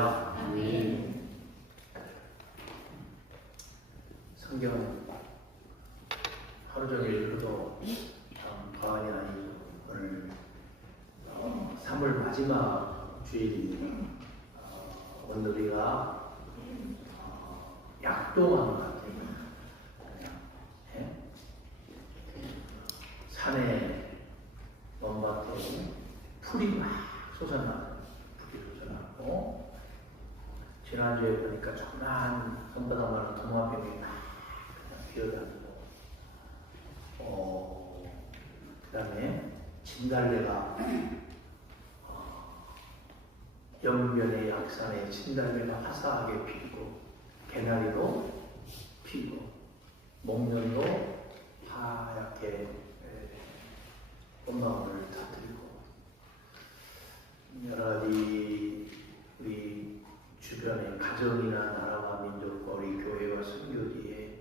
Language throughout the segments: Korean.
할렐루야. 아멘. 성경 하루 종일 읽어도 참 과언이 아니죠. 오늘 3월 마지막 주일입니다. 오늘 우리가 약동한 것 같아요. 네? 산에 먼밭에 풀이 막 솟아나고 지난주에 보니까 조그마한 손바닥만한 도마뱀이 막 뛰어다니고 그 다음에 진달래가 영변의 약산에 진달래가 화사하게 피고 개나리도 피고 목련도 하얗게 꽃망울을 터뜨리고 여러 가지 우리 주변의 가정이나 나라와 민족과 우리 교회와 선교지에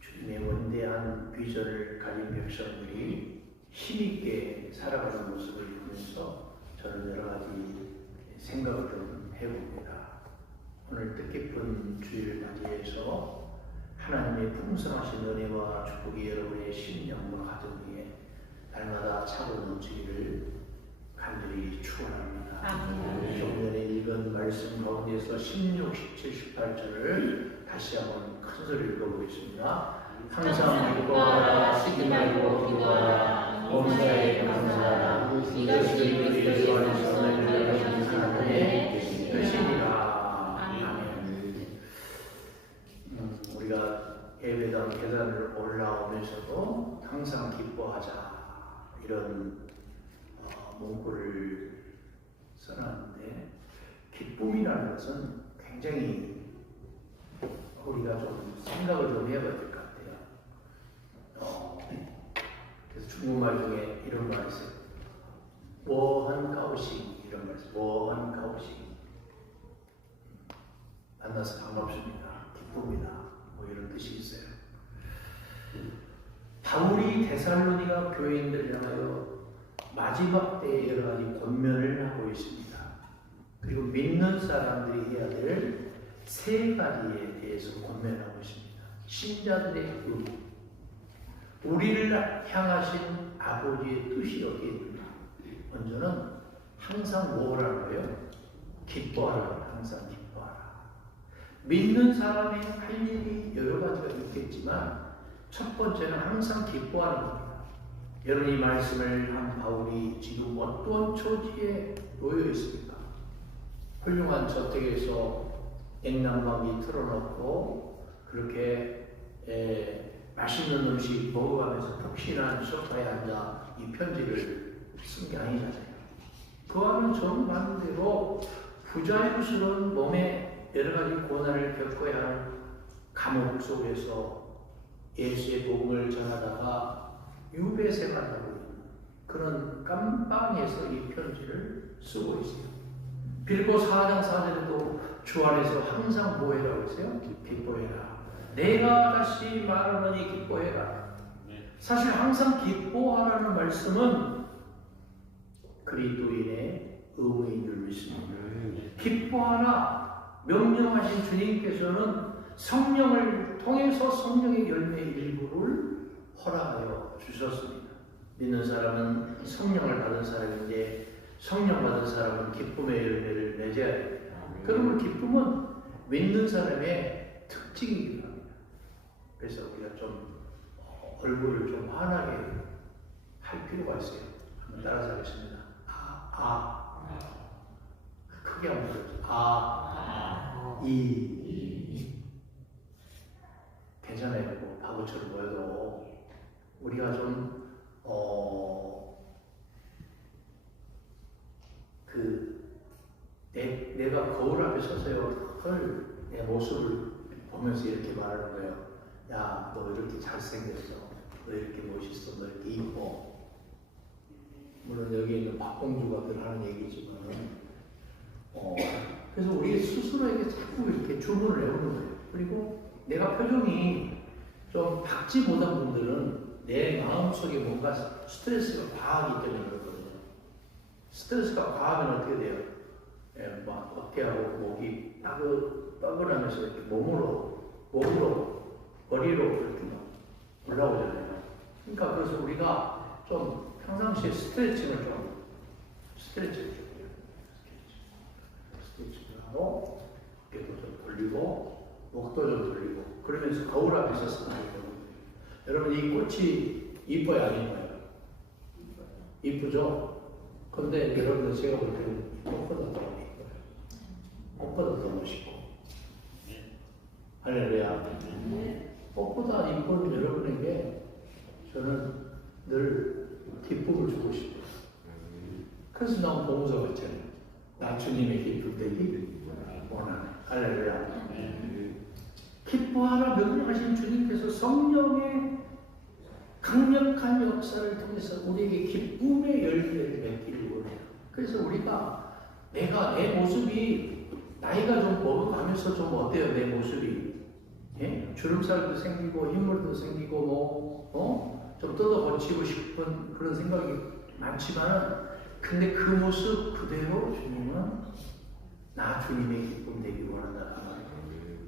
주님의 원대한 비전을 가진 백성들이 힘있게 살아가는 모습을 보면서 저는 여러 가지 생각을 좀 해봅니다. 오늘 뜻깊은 주일을 맞이해서 하나님의 풍성하신 은혜와 축복이 여러분의 심령과 가정 위에 날마다 차고 넘치기를 간절히 축원합니다. 좀 전에 읽은 말씀 가운데서 16, 17, 18절을 다시 한번 큰 소리로 읽어보겠습니다. 항상 기뻐하라, 쉬지 말고 기도하라, 범사에 감사하라, 이것이 그리스도 안에서 너희를 위하신 하나님의 뜻이니라. 아멘. 우리가 예배당 계단을 올라오면서도 항상 기뻐하자 이런 문구를 써놨는데, 기쁨이라는 것은 굉장히 우리가 좀 생각을 좀 해봐야 될 것 같아요. 그래서 중국말 중에 이런 말이 있어요. 워한 가오싱, 이런 말이 있어요. 워한 가오싱. 만나서 반갑습니다. 기쁩니다. 뭐 이런 뜻이 있어요. 바울이 데살로니가 교인들을 향하여 마지막 때에 여러 가지 권면을 하고 있습니다. 그리고 믿는 사람들이 해야 될 세 가지에 대해서 권면하고 있습니다. 신자들의 의무, 우리를 향하신 아버지의 뜻이 어디에 있느냐. 먼저는 항상 뭐라는 거예요? 기뻐하라. 항상 기뻐하라. 믿는 사람이 할 일이 여러 가지가 있겠지만 첫 번째는 항상 기뻐하는 겁니다. 여러분, 이 말씀을 한 바울이 지금 어떤 처지에 놓여 있습니까? 훌륭한 저택에서 냉난방이 틀어놓고 그렇게 맛있는 음식 먹어가면서 푹신한 소파에 앉아 이 편지를 쓴 게 아니잖아요. 그와는 정반대로 부자유스러운 몸에 여러 가지 고난을 겪어야 할 감옥 속에서 예수의 복음을 전하다가 유배 생활하고 있는 그런 깜방에서 이 편지를 쓰고 있어요. 빌보 4장 4절에도 주 안에서 항상 뭐 해라고 했어요? 기뻐해라. 내가 다시 말하노니 기뻐해라. 사실 항상 기뻐하라는 말씀은 그리스도인의 의무인 줄 믿습니다. 기뻐하라 명령하신 주님께서는 성령을 통해서 성령의 열매의 일부를 허락하여 주셨습니다. 믿는 사람은 성령을 받은 사람인데 성령 받은 사람은 기쁨의 열매를 맺어야 됩니다. 그러면 기쁨은 믿는 사람의 특징이기도 합니다. 그래서 우리가 좀 얼굴을 좀 환하게 할 필요가 있어요. 한번 따라서 하겠습니다. 크게 한번 해보세요. 괜찮아요. 뭐 바보처럼 보여도 우리가 좀 내가 거울 앞에 서서요 내 모습을 보면서 이렇게 말하는 거예요. 야, 너 이렇게 잘생겼어. 너 이렇게 멋있어. 너 이렇게 이뻐. 물론 여기 있는 박공주가 늘 하는 얘기지만 그래서 우리 스스로에게 자꾸 이렇게 주문을 해오는 거예요. 그리고 내가 표정이 좀 밝지 못한 분들은 내 마음속에 뭔가 스트레스가 과하기 때문에 그렇거든요. 스트레스가 과하면 어떻게 돼요? 막 어깨하고 목이 따분하면서 이렇게 몸으로 머리로 이렇게 막 올라오잖아요. 그러니까 그래서 우리가 좀 평상시에 스트레칭을 해줘요. 스트레칭을 하고 어깨도 좀 돌리고 목도 좀 돌리고 그러면서 거울 앞에서 스마일 해요. 여러분 이 꽃이 이뻐요, 안 이뻐요? 이쁘죠? 근데 여러분들 제가 볼 때는 꽃보다 더 이뻐요. 꽃보다 더 멋있고. 할렐루야. 꽃보다 이쁜 여러분에게 저는 늘 기쁨을 주고 싶어요. 그래서 난 봉사 같잖아요. 나 주님의 기쁨 되기 원하네. 할렐루야. 기뻐하라 명령하신 주님께서 성령의 강력한 역사를 통해서 우리에게 기쁨의 열매를 맺기를 원해요. 그래서 우리가 내 모습이 나이가 좀 먹어가면서 좀 어때요? 내 모습이 주름살도 생기고 흰물도 생기고 좀 뜯어 고치고 싶은 그런 생각이 많지만 근데 그 모습 그대로 주님은 나 주님의 기쁨 되기 원한다.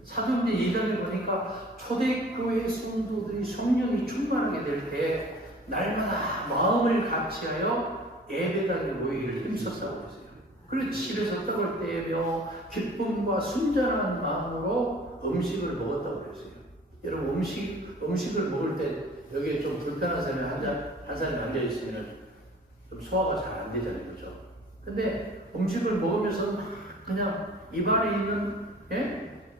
사도행전 2장에 보니까 초대교회 성도들이 성령이 충만하게 될 때 날마다 마음을 같이하여 예배당에 모이기를 힘써싸고 있어요. 그리고 집에서 떡을 떼며 기쁨과 순전한 마음으로 음식을 먹었다고 그랬어요. 여러분 음식을 먹을 때 여기에 좀 불편한 사람이 한 사람이 앉아 있으면 좀 소화가 잘 안 되잖아요, 그렇죠? 근데 음식을 먹으면서 그냥 입안에 있는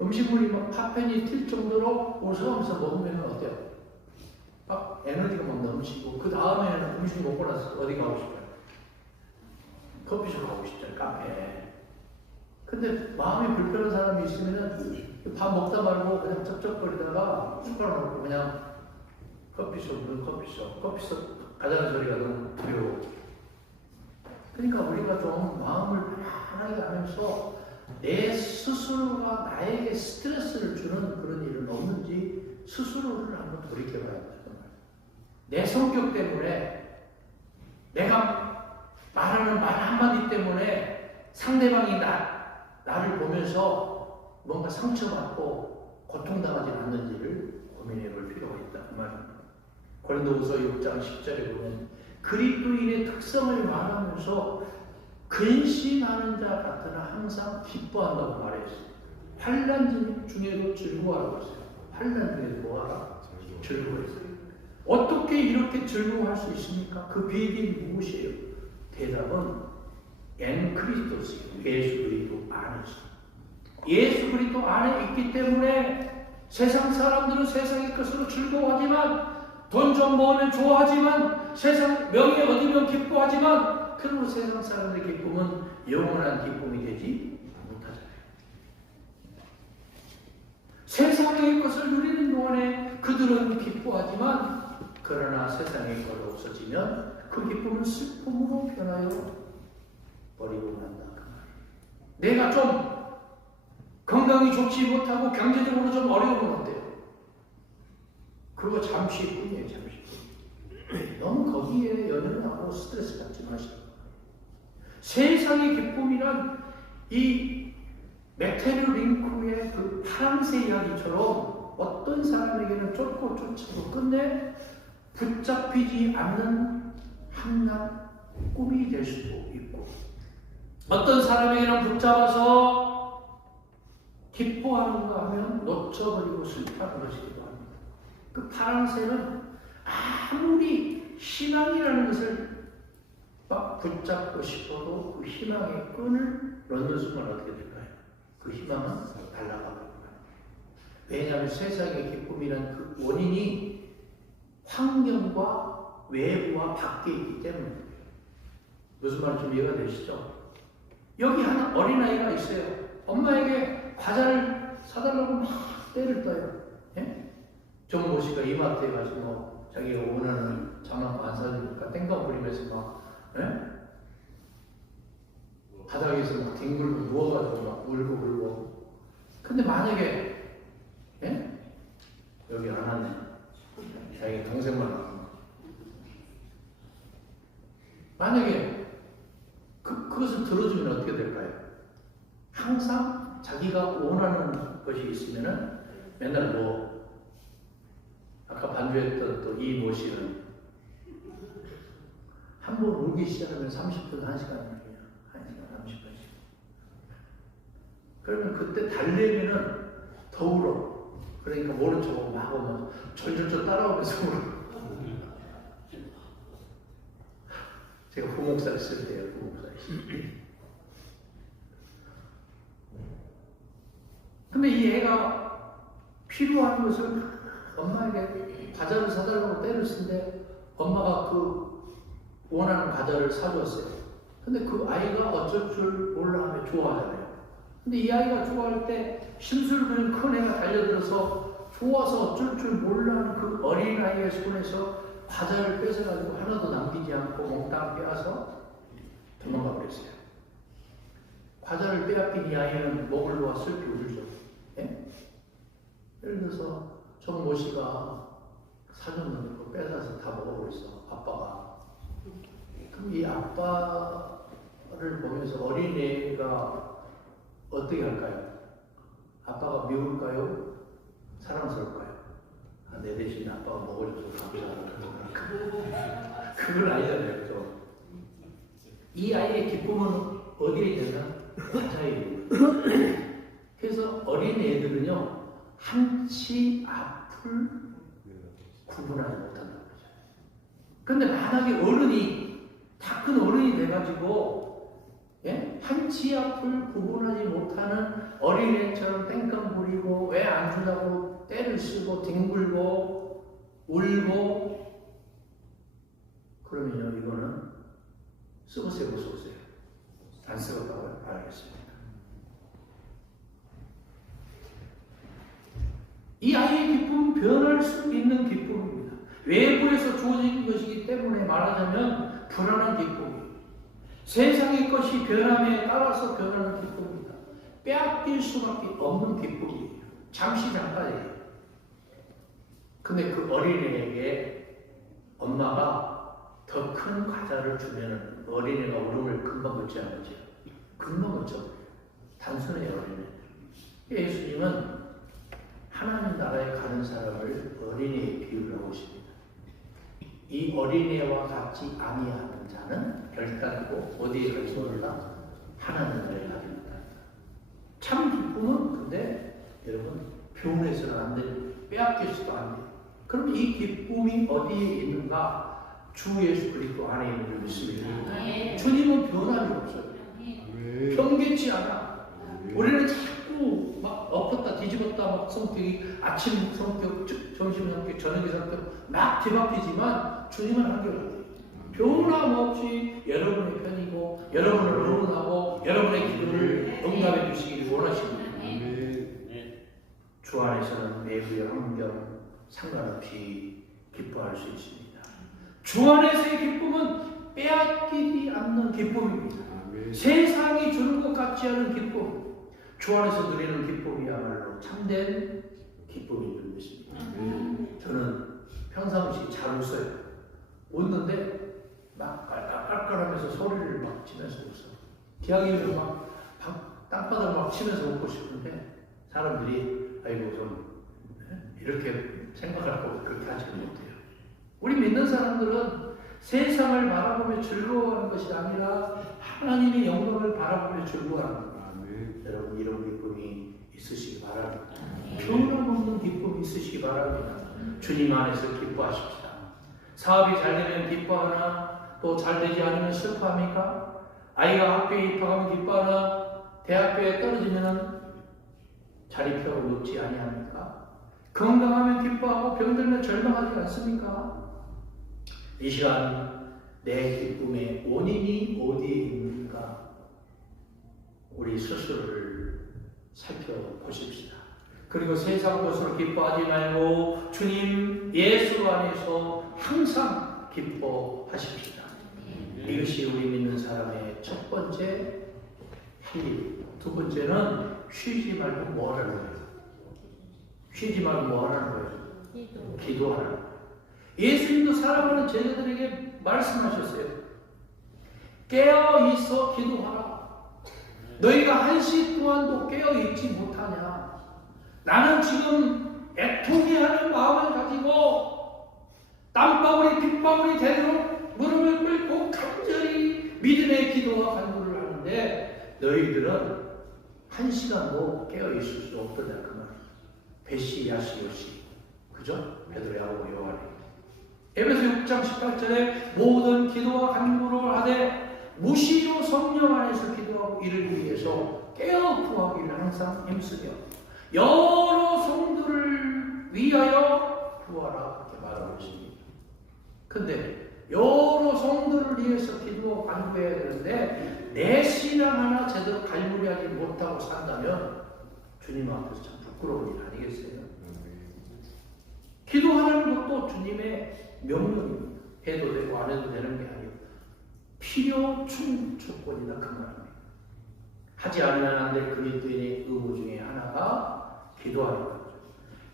음식물이 막 파편이 튈 정도로 웃으면서 먹으면 어때요? 막 에너지가 막 넘치고 그 다음에는 음식 먹고 나서 어디 가고 싶어요? 커피숍 가고 싶잖아요, 카페에. 근데 마음이 불편한 사람이 있으면은 밥 먹다 말고 그냥 쩝쩝거리다가 숟가락 놓고 그냥 커피숍 가자는 소리가 너무 두려워. 그러니까 우리가 좀 마음을 편하게 하면서 내 스스로가 나에게 스트레스를 주는 그런 일은 없는지 스스로를 한번 돌이켜봐야 돼요. 내 성격 때문에 내가 말하는 말 한마디 때문에 상대방이 나를 보면서 뭔가 상처받고 고통당하지 않는지를 고민해 볼 필요가 있다. 그 말입니다. 고린도후서 6장 10절에 보면 그리스도인의 특성을 말하면서 근심하는 자 같으나 항상 기뻐한다고 말했어요. 환난 중에도 즐거워하라고 했어요. 환난 중에도 뭐하라? 즐거워했어요. 어떻게 이렇게 즐거워할 수 있습니까? 그 비결이 무엇이에요? 대답은 엔 크리스토스, 예수 그리스도 안에 있어요. 예수 그리스도 안에 있기 때문에 세상 사람들은 세상의 것으로 즐거워하지만 돈 좀 모으면 좋아하지만 세상 명예 얻으면 기뻐하지만 그러므로 세상 사람들의 기쁨은 영원한 기쁨이 되지 못하잖아요. 세상의 것을 누리는 동안에 그들은 기뻐하지만 그러나 세상의 것 없어지면 그 기쁨은 슬픔으로 변하여 버리고 난다. 내가 좀 건강이 좋지 못하고 경제적으로 좀 어려우면 어때요? 그거 잠시 뿐이에요. 잠시 뿐. 너무 거기에 연연하고 스트레스 받지 마시고 세상의 기쁨이란 이 메테르 링크의 그 파랑새 이야기처럼 어떤 사람에게는 쫓고 쫓아도 끝내 붙잡히지 않는 한낱 꿈이 될 수도 있고 어떤 사람에게는 붙잡아서 기뻐하는가 하면 놓쳐버리고 슬퍼하는 것이기도 합니다. 그 파랑새는 아무리 희망이라는 것을 막 붙잡고 싶어도 그 희망의 끈을 놓는 순간 어떻게 될까요? 그 희망은 날아가 버립니다. 왜냐하면 세상의 기쁨이란 그 원인이 환경과 외부와 밖에 있기 때문에 무슨 말인지 좀 이해가 되시죠? 여기 하나 어린아이가 있어요. 엄마에게 과자를 사달라고 막 때를 떠요. 정모 씨가 이마트에 가서 뭐 자기가 원하는 장난감 안 사주니까 땡깡 부리면서 막 바닥에서 막 뒹굴고 누워가지고 막 울고 근데 만약에 여기 안 왔네. 자기 동생만 왔고 만약에 그것을 들어주면 어떻게 될까요? 항상 자기가 원하는 것이 있으면은 맨날 아까 반주했던 또 이모 씨는 한 번 울기 시작하면 30분, 1시간이에요. 1시간, 30분씩. 그러면 그때 달래면은 더 울어. 그러니까 모른 척하고 막 하고 절절절 따라오면서 울어. 제가 부목사 있을 때요, 부목사 있을 때. 근데 이 애가 필요한 것을 엄마에게 과자를 사달라고 때를 쓰는데 엄마가 그 원하는 과자를 사줬어요. 근데 그 아이가 어쩔 줄 몰라 하면 좋아하잖아요. 근데 이 아이가 좋아할 때 심술 부린 큰 애가 달려들어서 좋아서 어쩔 줄 몰라 하는 그 어린아이의 손에서 과자를 뺏어가지고 하나도 남기지 않고 몽땅 빼앗아 도망가 버렸어요. 과자를 빼앗긴 이 아이는 목을 놓아 슬피 울죠. 예? 예를 들어서 정모 씨가 사줬는데 그거 뺏어서 다 먹어버렸어. 아빠가. 그럼 이 아빠를 보면서 어린애가 어떻게 할까요? 아빠가 미울까요? 사랑스러울까요? 내 대신 아빠가 먹어줘서 감사하다. 그건 아니잖아요. 또. 이 아이의 기쁨은 어디에 있나? 과자에 있는. 그래서 어린애들은요, 한치 앞을 구분하지 못한다는 거죠. 근데 만약에 어른이 다 큰 어른이 돼가지고 한치 앞을 구분하지 못하는 어린애처럼 땡깡 부리고 왜 안 준다고 때를 쓰고 뒹굴고 울고 그러면요 이거는 썩으세요 썩으세요 안 썩었다고 말하겠습니다. 이 아이의 기쁨은 변할 수 있는 기쁨입니다. 외부에서 주어진 것이기 때문에 말하자면 불안한 기쁨이에요. 세상의 것이 변함에 따라서 변하는 기쁨입니다. 빼앗길 수밖에 없는 기쁨이에요. 잠시 잠깐이에요. 근데 그 어린애에게 엄마가 더 큰 과자를 주면 어린애가 울음을 금방 걷지 않죠. 금방 걷죠. 단순해요, 어린애. 예수님은 하나님 나라에 가는 사람을 어린애에 비유를 하고 있습니다. 이 어린애와 같이 아니하는 자는 결단코 어디에 갈지 몰라 하나님 나라에 가립니다. 참 기쁨은 근데 여러분 교훈해서는 안 돼요. 빼앗길 수도 안 돼요. 그럼 이 기쁨이 어디에 있는가? 주 예수 그리스도 안에 있는 줄 믿습니다. 주님은 변함이 없어요. 변개치 않아. 우리는 자꾸 막 엎었다 뒤집었다 막 성격이 아침 성격, 점심 성격, 저녁 성격 막 뒤바뀌지만 주님은 한결같아요. 변함없이 여러분의 편이고 여러분을 응원하고 여러분의 기도를 응답해 주시기를 원하십니다. 주 안에서는 내부의 환경 상관없이 기뻐할 수 있습니다. 주 안에서의 기쁨은 빼앗기지 않는 기쁨입니다. 세상이 주는 것 같지 않은 기쁨, 주 안에서 누리는 기쁨이야말로 참된 기쁨인 줄 믿습니다. 저는 평상시 잘 웃어요. 웃는데 막 깔깔깔깔하면서 소리를 막 치면서 웃어요. 기왕이면 막 땅바닥을 막 치면서 웃고 싶은데 사람들이 아이고 좀 이렇게 생각하고 그렇게 하지 못해요. 우리 믿는 사람들은 세상을 바라보며 즐거워하는 것이 아니라 하나님의 영광을 바라보며 즐거워하는 겁니다. 여러분 이런 기쁨이 있으시기 바랍니다. 변함없는 기쁨이 있으시기 바랍니다. 주님 안에서 기뻐하십시다. 사업이 잘 되면 기뻐하나 또 잘 되지 않으면 슬퍼합니까? 아이가 학교에 입학하면 기뻐하나 대학교에 떨어지면 자리 펴고 눕지 아니합니까? 건강하면 기뻐하고 병들면 절망하지 않습니까? 이 시간 내 기쁨의 원인이 어디에 있는가 우리 스스로를 살펴보십시다. 그리고 세상 것으로 기뻐하지 말고 주님 예수 안에서 항상 기뻐하십시다. 이것이 우리 믿는 사람의 첫 번째 할 일. 두 번째는 쉬지 말고 뭐 하라는 거예요? 쉬지 말고 뭐 하라는 거예요? 기도하라는 거예요. 예수님도 사랑하는 제자들에게 말씀하셨어요. 깨어 있어 기도하라. 너희가 한시 동안도 깨어있지 못하냐? 나는 지금 애통해하는 마음을 가지고 땀방울이 핏방울이 되도록 무릎을 꿇고 간절히 믿음의 기도와 간구를 하는데 너희들은 한 시간도 깨어있을 수 없더냐 그 말이에요. 배시 야시 요시 그죠? 베드로 야고보 요한이 에베소 6장 18절에 모든 기도와 간구를 하되 무시로 성령 안에서 기도하고 이를 위해서 깨어 구하기를 항상 힘쓰며 여러 성도를 위하여 구하라 그렇게 말하고 있습니다. 근데 여러 성도를 위해서 기도하고 간구해야 되는데 내 신앙 하나 제대로 갈무리하지 못하고 산다면 주님 앞에서 참 부끄러운 일 아니겠어요? 기도하는 것도 주님의 명령입니다. 해도 되고 안 해도 되는 게 아니고 필요 충족권이다 그 말입니다. 하지 않으면 안 될 그리스도인의 의무 중에 하나가 기도하는 거죠.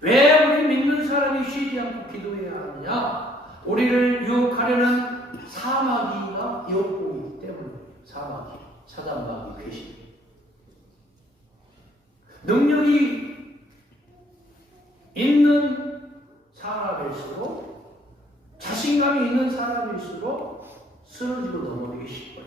왜 우리 믿는 사람이 쉬지 않고 기도해야 하느냐? 우리를 유혹하려는 사마귀가 엿보이기 때문에 사마귀, 사단마귀 귀신 능력이 있는 사람일수록 자신감이 있는 사람일수록 쓰러지고 넘어지기 쉽고요.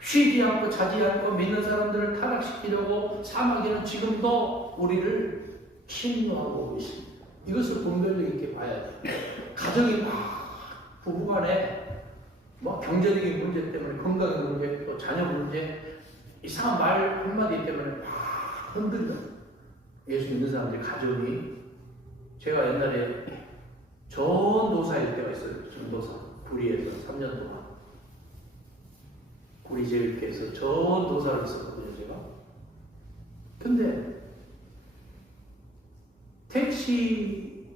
쉬지 않고 자지 않고 믿는 사람들을 타락시키려고 사마귀는 지금도 우리를 침노하고 오고 있습니다. 이것을 분별력 있게 봐야 돼요. 가정이 막 부부간에 뭐 경제적인 문제 때문에 건강의 문제 또 자녀 문제 이상한 말 한마디 때문에 막 흔들려. 예수 믿는 사람들 가정이 제가 옛날에 전도사일 때가 있어요. 전도사 구리에서 3년 동안 구리 제일교회에서 전도사를 했었거든요. 제가 근데 택시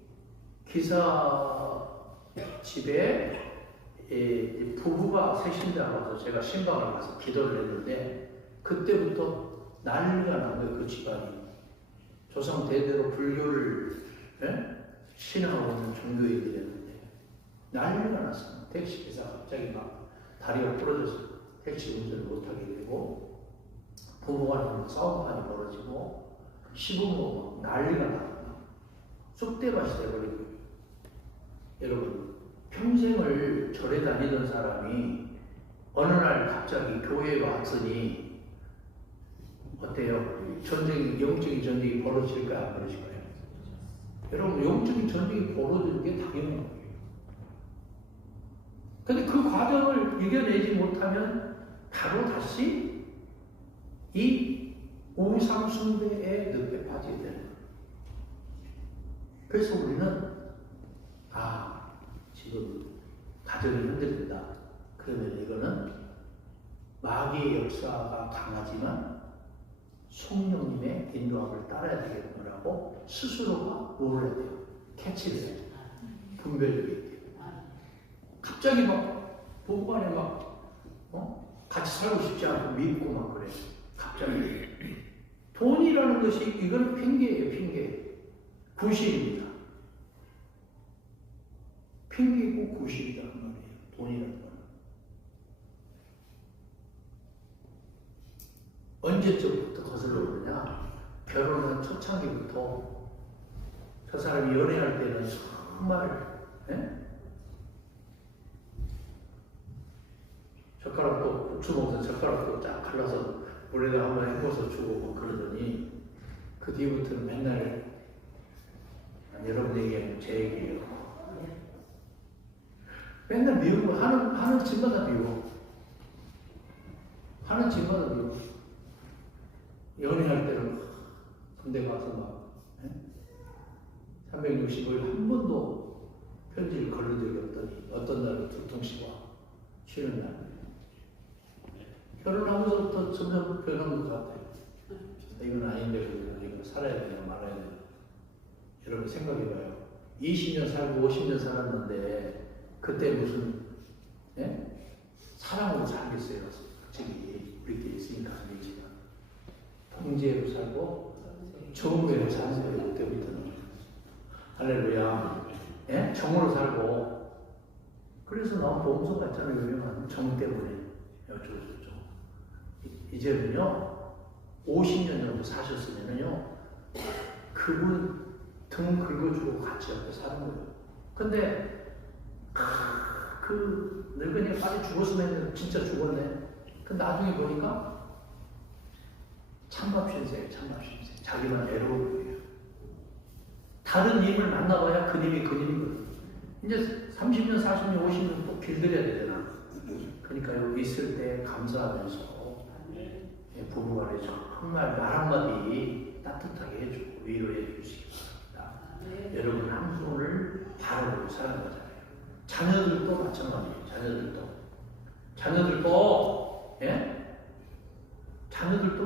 기사 집에 부부가 셋인데 와서 제가 신방을 가서 기도를 했는데 그때부터 난리가 난 거예요. 그 집안이 조상 대대로 불교를 신앙하고 있는 종교인들이었는데 난리가 났어요. 택시 기사 갑자기 막 다리가 부러져서 택시 운전을 못하게 되고 부부간에 싸움판이 벌어지고 시부모 난리가 나고 쑥대밭이 되어버리고 여러분 평생을 절에 다니던 사람이 어느 날 갑자기 교회에 왔으니 어때요? 전쟁이 영적인 전쟁이 벌어질까요? 안 벌어질까요? 여러분 영적인 전쟁이 벌어지는 게 당연한 거예요. 근데 그 과정을 이겨내지 못하면 바로 다시 이 우상숭배의 늪에 빠지게 되는 거예요. 그래서 우리는 지금 가정이 흔들린다. 그러면 이거는 마귀의 역사가 강하지만 성령님의 인도함을 따라야 되겠구나라고 스스로가 뭐를 해야 돼요? 캐치를 해야 돼요. 분별력이 있게. 갑자기 막 부부간에 막 같이 살고 싶지 않고 믿고 막 그래. 갑자기 돈이라는 것이 이건 핑계예요. 핑계. 구실입니다. 핑계고 구실이다 그 말이에요. 돈이라는 건. 언제쯤부터 거슬러 오느냐? 결혼한 초창기부터 저 사람이 연애할 때는 정말 젓가락도 국수 먹어서 젓가락도 쫙 갈라서 물에다 한번 헹궈서 주고 그러더니 그 뒤부터는 맨날 여러분 얘기하면 제 얘기예요. 맨날 미운 거 하는 집마다 미워. 하는 집마다 미워. 연애할 때는 군대 가서 막 365일 한 번도 편지를 걸은 적이 없더니 어떤 날은 2통씩 와. 쉬는 날. 결혼하면서부터 점점 변한 것 같아요. 이건 아닌데 이건 살아야 되나 말아야 되나. 여러분 생각해봐요. 20년 살고 50년 살았는데 그때 무슨 사랑으로 살겠어요. 솔직히 우리끼리 있으니까 아니지만 통제로 살고 정의로 사는 거예요. 그때부터는 할렐루야. 정으로 살고 그래서 나온 보험서가 있잖아요. 유명한 정 때문에 어쩌고저쩌고 이제는요 50년 정도 사셨으면요 그분 등 긁어주고 같이 옆에 사는 거예요. 근데 그 늙은이가 빨리 죽었으면 진짜 죽었네. 근데 나중에 보니까 찬밥 신세. 자기만 외로운 거예요. 다른 님을 만나봐야 그 님이 그 님인 거예요. 이제 30년, 40년, 50년 또 길들여야 되잖아. 그러니까 여기 있을 때 감사하면서 부부간에 정말 말 한마디 따뜻하게 해주고 위로해 주시기 바랍니다. 여러분 한 분을 바라보고 살아가잖아요. 자녀들도 마찬가지예요. 자녀들도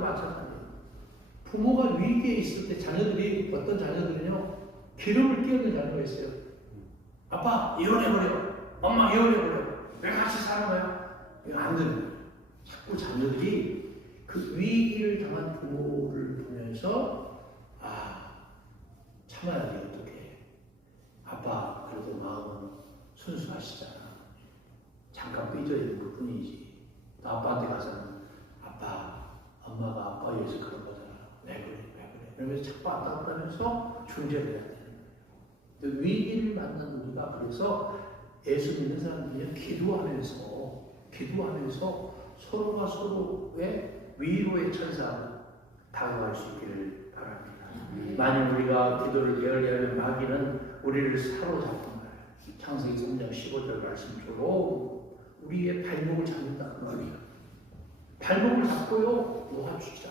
마찬가지예요. 부모가 위기에 있을 때 자녀들이 어떤 자녀들은요 기름을 끼얹는 자녀가 있어요. 아빠 이혼해버려. 엄마 이혼해버려. 왜 같이 사는 거야? 이거 안 되는 거예요. 자꾸 자녀들이 그 위기를 당한 부모를 보면서 참아야 돼. 어떻게 아빠 그래도 마음은 순수하시잖아. 잠깐 삐져 있는 것 뿐이지. 또 아빠한테 가서는 아빠 엄마가 아빠 위해서 그런 거잖아. 왜 그래 이러면서 자꾸 안타깝다면서 중재를 해야 되는 거예요. 위기를 만난 우리가 그래서 예수 믿는 사람들이 기도하면서 서로가 서로의 위로의 천사 다가갈 수 있기를 바랍니다. 만약 우리가 기도를 게을리하면 마귀는 우리를 사로잡는 거예요. 창세기 3장 15절 말씀처럼 우리의 발목을 잡는다는 말이에요. 발목을 잡고요 놓아주자.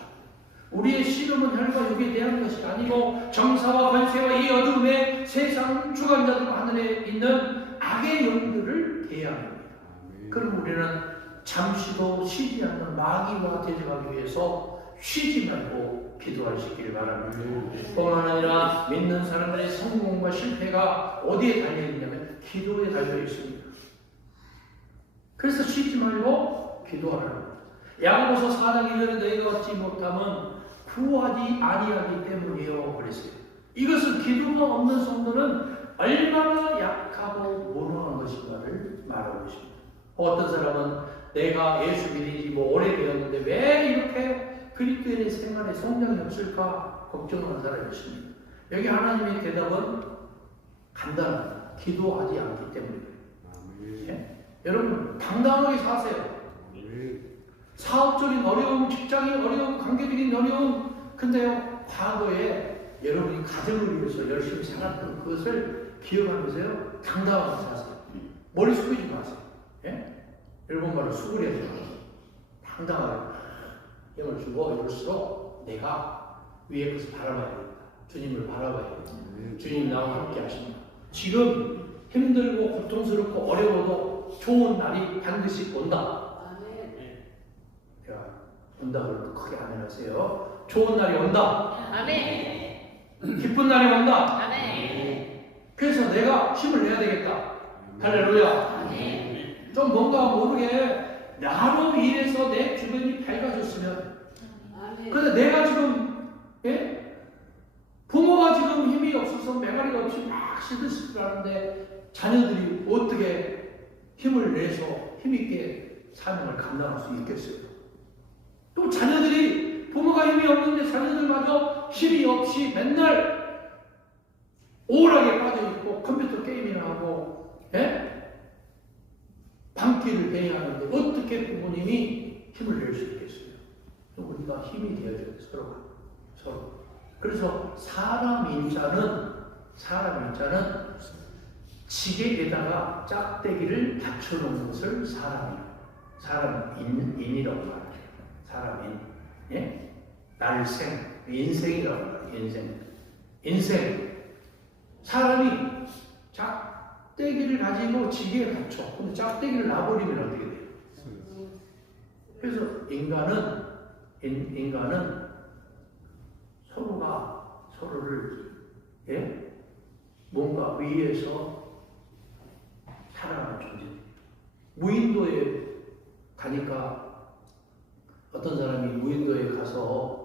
우리의 씨름은 혈과 육에 대한 것이 아니고 정사와 권세와 이 어둠의 세상 주관자들과 하늘에 있는 악의 영들을 대항합니다. 그럼 우리는 잠시도 쉬지 않는 마귀와 대적하기 위해서 쉬지 말고 기도할 수 있기를 바랍니다. 뿐만 아니라 믿는 사람들의 성공과 실패가 어디에 달려있냐면 기도에 달려있습니다. 그래서 쉬지 말고 기도하라는 겁니다. 야고보서 4장 1절에 너희가 얻지 못하면 구하지 아니하기 때문이요 그랬어요. 이것은 기도가 없는 성도는 얼마나 약하고 무능한 것인가를 말하고 있습니다. 어떤 사람은 내가 예수 믿은 지 오래되었는데 왜 이렇게 그리스도인의 생활에 성장이 없을까 걱정하는 사람이 있습니다. 여기 하나님의 대답은 간단합니다. 기도하지 않기 때문입니다. 여러분 당당하게 사세요. 사업적인 어려움, 직장인 어려움, 관계적인 어려움. 근데요 과거에 여러분이 가정을 위해서 열심히 살았던 그것을 기억하면서요 당당하게 사세요. 머리 숙이지 마세요. 일본말로 수그려져. 당당하게 힘을 주고 이럴수록 내가 위에 것을 바라봐야 됩니다. 주님을 바라봐야 됩니다. 주님 나와 함께 하십니다. 지금 힘들고 고통스럽고 어려워도 좋은 날이 반드시 온다. 온다 그러면 크게 아멘하세요. 좋은 날이 온다. 아멘. 기쁜 날이 온다. 아멘. 그래서 내가 힘을 내야 되겠다. 할렐루야. 아멘. 좀 뭔가 모르게 나로 인해서 내 주변이 밝아졌으면. 그런데 내가 지금 부모가 지금 힘이 없어서 메가리가 없이 막 시들시들 하는데 자녀들이 어떻게 힘을 내서 힘있게 사명을 감당할 수 있겠어요? 또 자녀들이 부모가 힘이 없는데 자녀들마저 힘이 없이 맨날 우울하게 빠져있고 컴퓨터 게임이나 하고 밤길을 배야 하는데 어떻게 부모님이 힘을 낼 수 있겠어요? 우리가 힘이 되어줘요. 서로. 그래서 사람 인자는 지게에다가 짝대기를 받쳐놓은 것을 사람인이라고 말해요. 사람인, 날생, 인생이라고 말해요. 인생. 사람이 짝대기를 가지고 지게에 받쳐. 근데 짝대기를 놔버리면 어떻게 돼요? 그래서 인간은 서로가 서로를 뭔가 위에서 살아가는 존재. 무인도에 가니까 어떤 사람이 무인도에 가서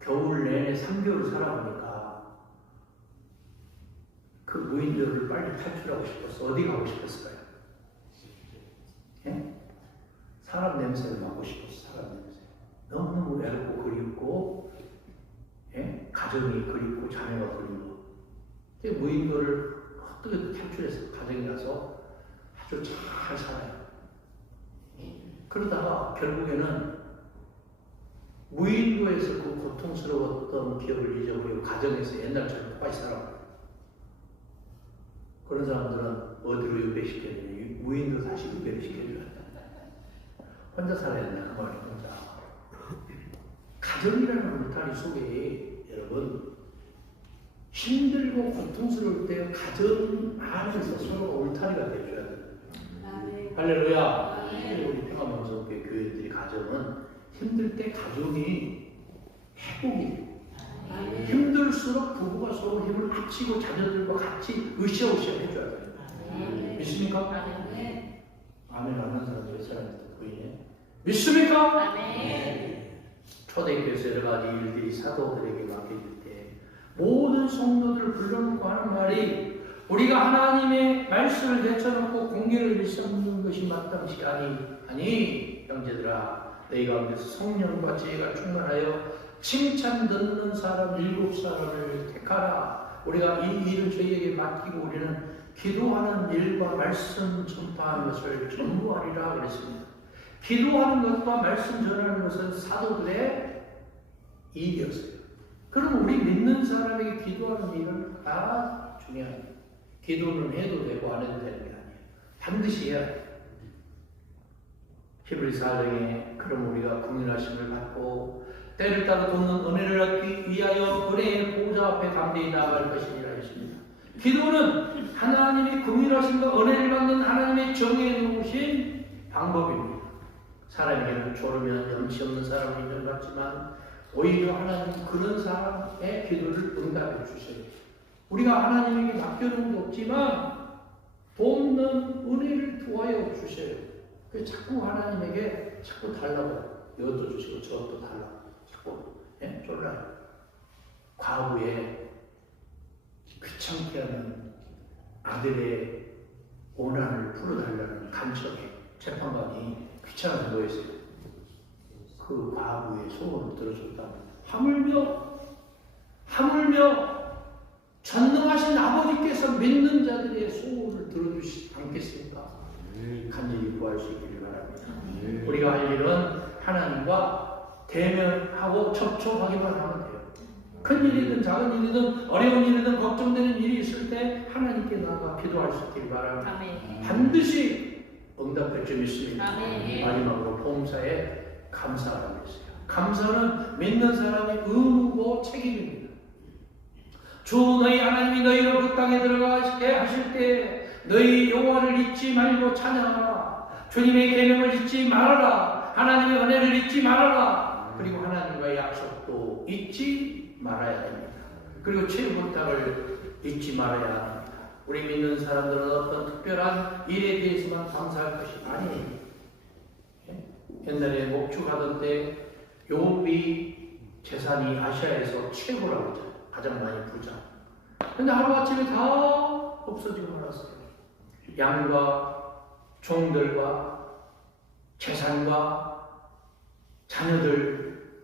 겨울 내내 3개월 살아보니까 그 무인도를 빨리 탈출하고 싶었어. 어디 가고 싶었을까요? 사람 냄새를 맡고 싶었어. 사람 냄새. 너무너무 외롭고 그립고, 예? 가정이 그립고 자녀가 그리고. 무인도를 어떻게 탈출해서 가정에 가서 아주 잘 살아요. 그러다가 결국에는 무인도에서 그 고통스러웠던 기억을 잊어버리고 가정에서 옛날처럼 똑같이 살아버려요. 그런 사람들은 어디로 유배시켜야 되냐? 무인도 다시 유배를 시켜줘야 된다. 혼자 살아야 된다. 그 말이 혼자. 가정이라는 울타리 속에 여러분 힘들고 고통스러울 때 가정 안에서 서로가 울타리가 되어줘야 돼요. 할렐루야. 우리 평화명성교회 교회들이 가정은 힘들 때 가정이 회복이 돼요. 힘들수록 부부가 서로 힘을 합치고 자녀들과 같이 으쌰으쌰 해줘야 돼요. 믿습니까? 아멘 하는 사람 몇 사람 보이네. 믿습니까? 초대교회에서 여러 가지 일들이 사도들에게 맡겨질 때 모든 성도들을 불러놓고 하는 말이 우리가 하나님의 말씀을 내쳐놓고 공개를 일삼는 것이 마땅치 아니 형제들아 너희 가운데서 성령과 지혜가 충만하여 칭찬 듣는 사람 7사람을 택하라. 우리가 이 일을 저희에게 맡기고 우리는 기도하는 일과 말씀 전파하는 것을 전무하리라 그랬습니다. 기도하는 것과 말씀 전하는 것은 사도들의 일이었어요. 그럼 우리 믿는 사람에게 기도하는 일은 다 중요해요. 기도는 해도 되고 안 해도 되는 게 아니에요. 반드시 해야 돼요. 히브리서 4장에 그럼 우리가 국민하심을 받고 때를 따라 돕는 은혜를 얻기 위하여 은혜의 보좌 앞에 담대히 나아갈 것이니라 했습니다. 기도는 하나님의 국민하심과 은혜를 받는 하나님의 정의에 놓으신 방법입니다. 사람에게는 졸으면 염치 없는 사람은 인정받지만 오히려 하나님은 그런 사람의 기도를 응답해 주셔요. 우리가 하나님에게 맡겨놓은 게 없지만 돕는 은혜를 도와여 주셔요. 그래서 자꾸 하나님에게 자꾸 달라고 이것도 주시고 저것도 달라고 자꾸 졸라요. 과거에 귀찮게 하는 아들의 원한을 풀어달라는 간척에 재판관이 귀찮아서 뭐했어요? 그 과부의 소원을 들어줬다. 하물며 전능하신 아버지께서 믿는 자들의 소원을 들어주시지 않겠습니까? 간절히 구할 수 있기를 바랍니다. 우리가 할 일은 하나님과 대면하고 접촉하기만 하면 돼요. 큰 일이든 작은 일이든 어려운 일이든 걱정되는 일이 있을 때 하나님께 나아가 기도할 수 있기를 바랍니다. 반드시 응답할 줄 믿습니다. 마지막으로 보험사에 감사하라고 했어요. 감사는 믿는 사람의 의무고 책임입니다. 주 너희 하나님이 너희로 그 땅에 들어가게 하실 때 너희 여호와를 잊지 말고 찬양하라. 주님의 계명을 잊지 말아라. 하나님의 은혜를 잊지 말아라. 그리고 하나님과의 약속도 잊지 말아야 됩니다. 그리고 최후 부탁을 잊지 말아야 합니다. 우리 믿는 사람들은 어떤 특별한 일에 대해서만 감사할 것이 아니에요. 옛날에 목축하던 때 욥이 재산이 아시아에서 최고라고 했잖아요. 가장 많이 부자. 근데 하루아침에 다 없어지고 말았어요. 양과 종들과 재산과 자녀들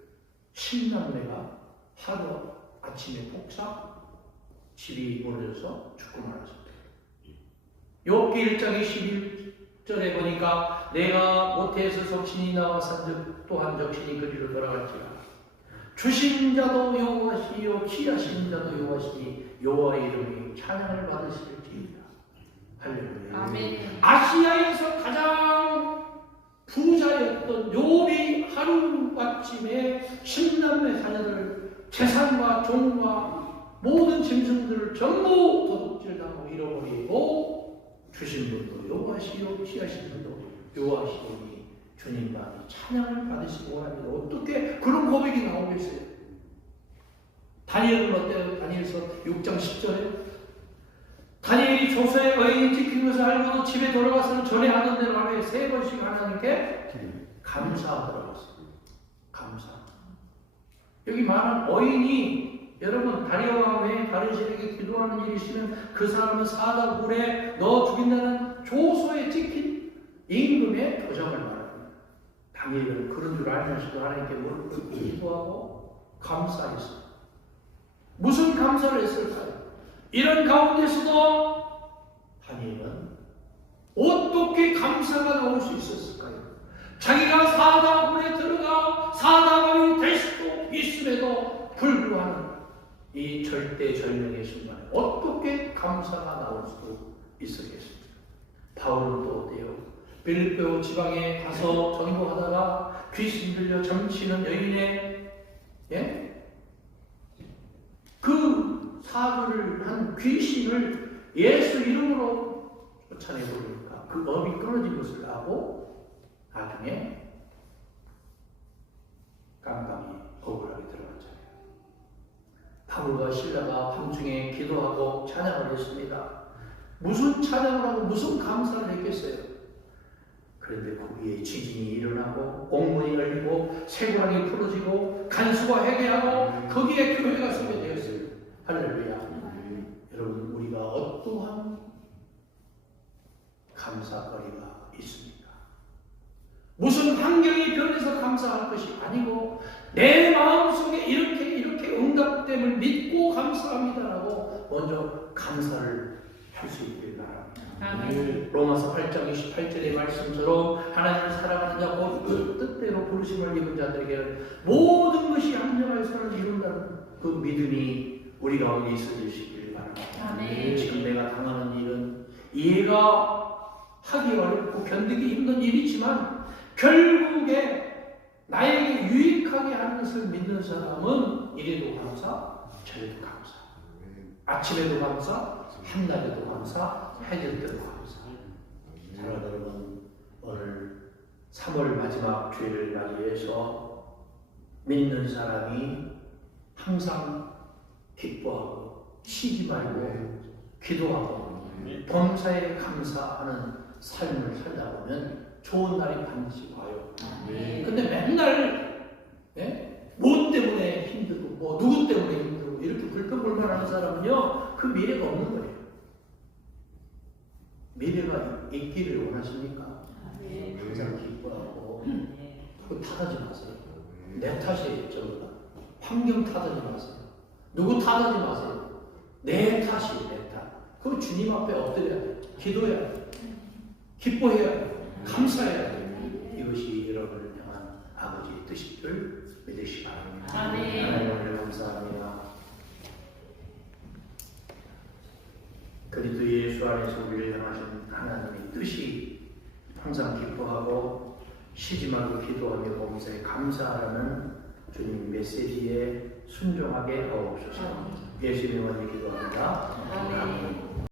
10남매가 하루아침에 폭삭 집이 무너져서 죽고 말았습니다. 욥기 1장의 11절에 보니까 내가 모태에서 적신이 나와 산즉 또한 적신이 그리로 돌아갈지라. 주신 자도 여호와시요 취하신 자도 여호와시니 여호와의 이름이 찬양을 받으실지이다. 할렐루야. 아멘. 아시아에서 가장 부자였던 욥이 하루아침에 10남매 자녀들 재산과 종과 모든 짐승들을 전부 도둑질당하고 잃어버리고 주신 분도 여호와시요 취하신 분도 여호와시니 주님만이 찬양을 받으시고 합니다. 어떻게 그런 고백이 나오겠어요? 다니엘은 어때요? 다니엘서 6장 10절에 다니엘이 조서의 의인이 지킨 것을 알고도 집에 돌아가서는 전에 하던 대로 하루에 3번씩 하나님께 감사하더라고요. 감사. 여기 말한 어인이 여러분 다리와 외에 다른 신에게 기도하는 일이 있으면 그 사람은 사다 불에 넣어 죽인다는 조서에 찍힌 임금의 도장을 말합니다. 알면서도 하나님께 무릎 기도하고 감사했어요. 무슨 감사를 했을까요? 이런 가운데서도 다니엘은 어떻게 감사가 나올 수 있었을까요? 자기가 사자굴에 들어가 사자굴이 될 수도 있음에도 불구하는 이 절대절명의 순간에 어떻게 감사가 나올 수 있었겠습니까? 바울은 또 어때요? 빌립보 지방에 가서 전도하다가 귀신 들려 점치는 여인의 그 사주를 한 귀신을 예수 이름으로 쫓아내버리니까 그 업이 끊어진 것을 알고 나중에 깜깜이 억울하게 들어갔잖아요. 바울과 실라가 밤중에 기도하고 찬양을 했습니다. 무슨 찬양을 하고 무슨 감사를 했겠어요? 그런데 거기에 지진이 일어나고 옥문이 열리고 쇠고랑이 풀어지고 간수가 회개하고 거기에 교회가 세워되었어요. 할렐루야. 여러분, 우리가 어떠한 감사거리가 있습니까? 무슨 환경이 변해서 감사할 것이 아니고 내 마음속에 이렇게 응답됨을 믿고 감사합니다라고 먼저 감사를 할 수 있길 바랍니다. 로마서 8장 28절의 말씀처럼 하나님을 사랑하는 자 곧 그 뜻대로 부르심을 입은 자들에게 모든 것이 합력하여 선을 이룬다는 그 믿음이 우리 가운데 있어지시길 바랍니다. 지금 내가 당하는 일은 이해가 하기 어렵고 견디기 힘든 일이지만 결국에 나에게 유익하게 하는 것을 믿는 사람은 이래도 감사, 저래도 감사, 아침에도 감사, 한낮에도 감사, 해질 때도 감사. 사랑하는 여러분, 오늘 3월 마지막 주일을 맞이해서 믿는 사람이 항상 기뻐하고 쉬지 말고 기도하고 범사에 감사하는 삶을 살다 보면 좋은 날이 반드시 와요. 근데 맨날 뭐 때문에 힘들고 뭐 누구 때문에 힘들고 이렇게 불평불만하는 사람은요, 그 미래가 없는 거예요. 미래가 있기를 원하십니까? 항상 기뻐하고 그거 탓하지 마세요. 내 탓이에요. 저거가 환경 탓하지 마세요. 누구 탓하지 마세요. 내 탓이에요. 내 탓. 그거 주님 앞에 엎드려야 돼요. 기도해야 돼요. 기뻐해야 돼요. 감사해야 돼요. 이것이 여러분을 향한 아버지의 뜻인 줄 믿으시기 바랍니다. 하나님, 오늘 감사합니다. 그리스도 예수 안에서 우리를 향하신 하나님의 뜻이 항상 기뻐하고 쉬지 말고 기도하며 범사에 감사하라는 주님 메시지에 순종하게 하옵소서. 예수님의 이름으로 기도합니다. 아멘.